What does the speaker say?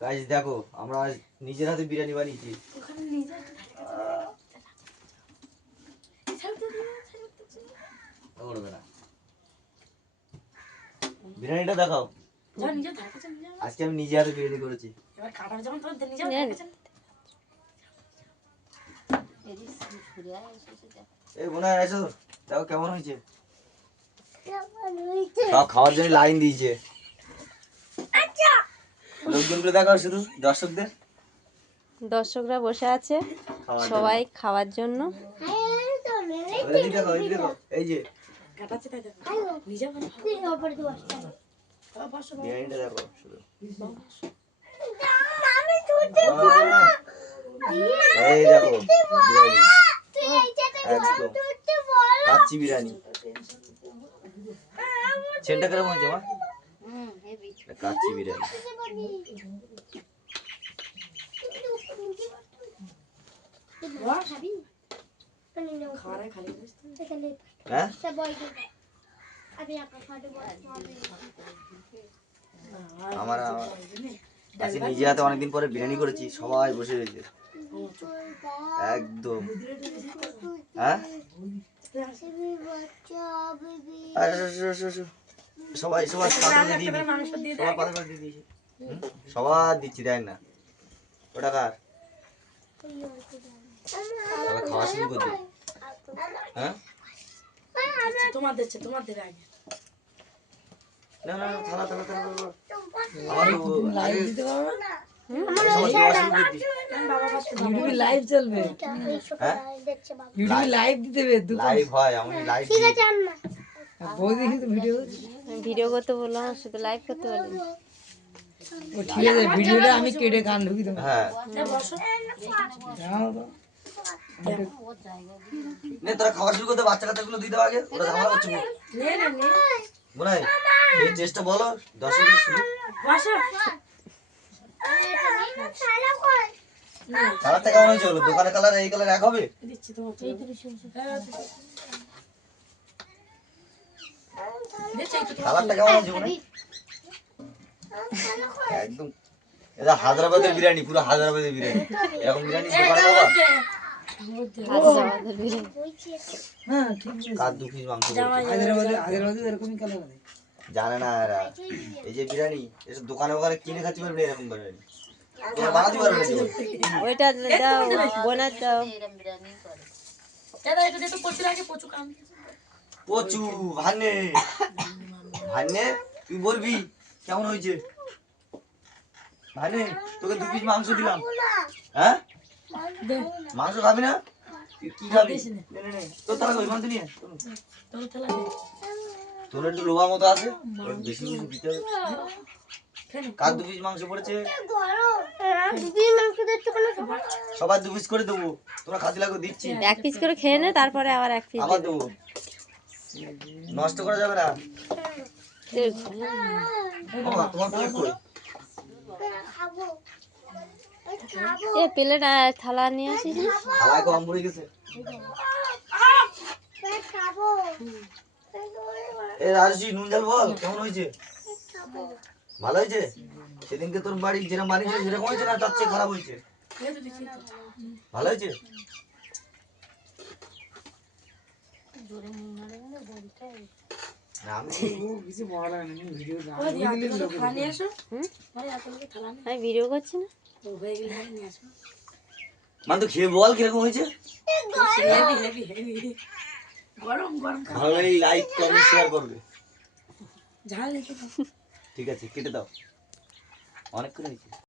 Guys দেখো আমরা নিজের হাতে বিরিয়ানি বানিয়েছি। বিরিয়ানিটা দেখাও। আজকে আমি নিজে হাতে বিরিয়ানি করেছি। এই বোনা এসো, দেখো কেমন হয়েছে। সব খাওয়ার জন্য লাইন দিয়েছে। লোকজনগুলো দেখাও শুধু দর্শকদের। দর্শকরা বসে আছে সবাই খাওয়ার জন্য। এই যে বিরিয়ানিটা দেখো শুধু। এই দেখো বিরিয়ানি একদম কাচ্চি বিরিয়ানি। সেন্টা কেমন হয়েছে মা? কাচ্চি বিরিয়ানি। হ্যাঁ আমার আজকে নিজে হাতে অনেকদিন পরে বিরিয়ানি করেছি, সবাই বসে রয়েছে একদম। হ্যাঁ সবাই সবাই সবার দিচ্ছি, দেয় না ওটা কার? খাওয়া শুরু করছি। হ্যাঁ তোমার দিচ্ছে, তোমার দেবে আগে। না না থালা থালা থালা লাইভ দিতে পারবে না? ইউটিউবে লাইভ চলবে। হ্যাঁ ইউটিউবে লাইভ দিতে হবে। লাইভ হয়, আমি লাইভ ঠিক আছে না বৌদি কিন্তু ভিডিও করতে বললাম, শুধু লাইভ করতে বললাম। ও ঠিক আছে, ভিডিওটা আমি কেটে গান ঢুকি দেবো। হ্যাঁ দাও তো নে তোরা খাওয়া শুরু করতে, বাচ্চা কাচ্চাগুলো দিয়ে দাও আগে, ওরা ঝামেলা করছে। মনে হয় এই চেষ্টা বলো দর্শকদের শুরু। কালারটা কেমন হয়েছে? হলো দোকানের কালার এই কালার এক হবে? কালারটা কেমন হয়েছে মনে? একদম এটা হায়দ্রাবাদের বিরিয়ানি, পুরো হায়দ্রাবাদের বিরিয়ানি। এরকম বিরিয়ানি দোকানে পাবা? হ্যাঁ ঠিক আছে। কার 2 পিস মাংস হায়দ্রাবাদে এরকমই কালার হয়। জানে না এরা। এই যে বিরিয়ানি এটা দোকানে ওখানে কিনে খাচ্ছি পারবে না এরকম বিরিয়ানি। তোমরা বানাতে পারবে না জীবনে। ওইটা দাও বোনা দাও। দাদা এটা দে তো প্রচুর আগে প্রচুর কাম। পচু ভান্নে ভান্নে তুই বলবি কেমন হয়েছে? ভান্নে তোকে 2 পিস মাংস দিলাম। হ্যাঁ মাংস খাবি না? কি খাবি? নে নে নে তোর থালা কই মাংস নিয়ে। তোর থালা দে। তোর একটু লোভা মতো আছে, বেশি কিছু দিতে হবে। কার 2 পিস মাংস পড়েছে? সবার 2 পিস করে দেবো, তোমরা খাতি লাগো দিচ্ছি। 1 পিস করে খেয়ে নে, তারপরে আবার 1 পিস আবার দেবো, নষ্ট করা যাবে না। তোমার প্লেট কই? এ প্লেট আর থালা নিয়ে আসিস। থালায় কম পড়ে গেছে। এ রাজজি নুন ঝাল বল কেমন হয়েছে? ভালো হয়েছে? সেদিনকে তোর বাড়ি যেরকম বানিয়েছে সেরকম হয়েছে না তার চেয়ে খারাপ হয়েছে? ভালো হয়েছে? আমি ভিডিও করছি না। মানে তো খেয়ে বল কিরকম হয়েছে? গরম গরম ভালো লাগলে লাইক কমেন্ট শেয়ার করবে। ঝাল ঠিক আছে কেটে দাও, অনেক করে হয়েছে।